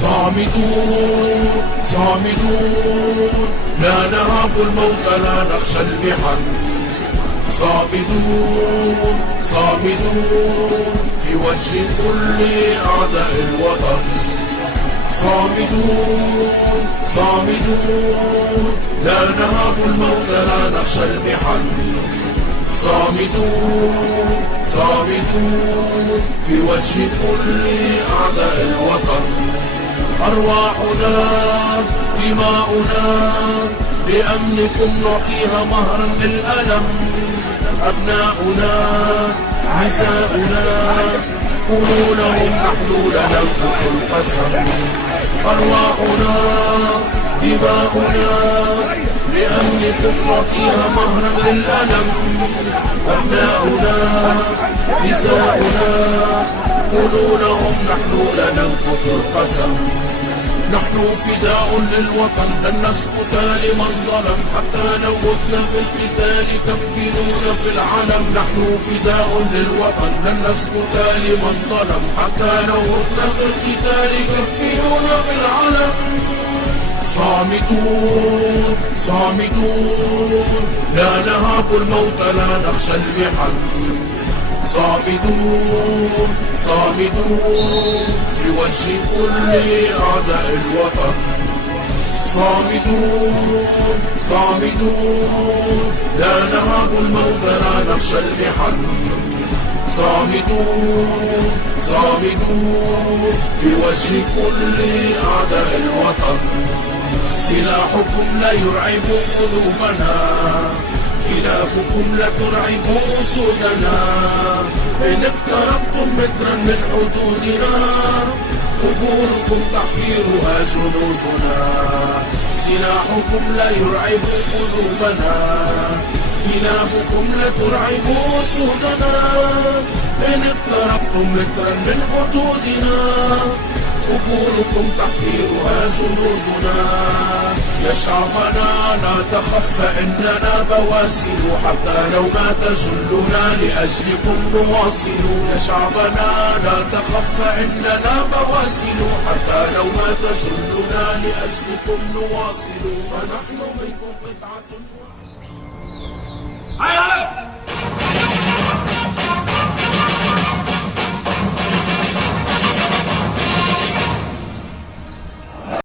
صامدون صامدون لا نهاب الموت لا نخشى المحن. صامدون صامدون في وجه كل أعداء الوطن. صامدون صامدون لا نهاب الموت لا نخشى المحن. صامدون صامدون في وجه كل أعداء الوطن. أرواحنا دماؤنا لأمنكم نعطيها مهرا للألم. أبناؤنا نساؤنا قولوا لهم نحن لا ننقض القسم. أرواحنا دماؤنا لأمنكم نعطيها مهرا للألم. أبناؤنا نساؤنا قولوا لهم نحن لا ننقض القسم. نحن فداء للوطن لن نسكت لمن ظلم، حتى لو متنا في القتال كفنونا في العلم. نحن فداء للوطن لن نسكت لمن ظلم، حتى لو متنا في القتال كفنونا في العلم. صامدون صامدون لا نهاب الموت لا نخشى المحن. صامدون صامدون في وجه كل أعداء الوطن. صامدون صامدون لا نهاب الموت لا نخشى المحن. صامدون صامدون في وجه كل أعداء الوطن. سلاحكم لا يرعب قلوبنا، خلافكم لا ترعب أسودنا. إن اقتربتم مترا من حدودنا قبوركم تحفيرها جنودنا. سلاحكم لا يرعب قلوبنا، خلافكم لا ترعب أسودنا. إن اقتربتم مترا من حدودنا قبوركم تحفيرها جنودنا. يا شعبنا لا تخف فإننا بواسل، حتى لو ما تجلنا لأجلكم نواصل. يا شعبنا لا تخف فإننا بواسل، حتى لو ما تجلنا لأجلكم نواصل. فنحن منكم قطعة.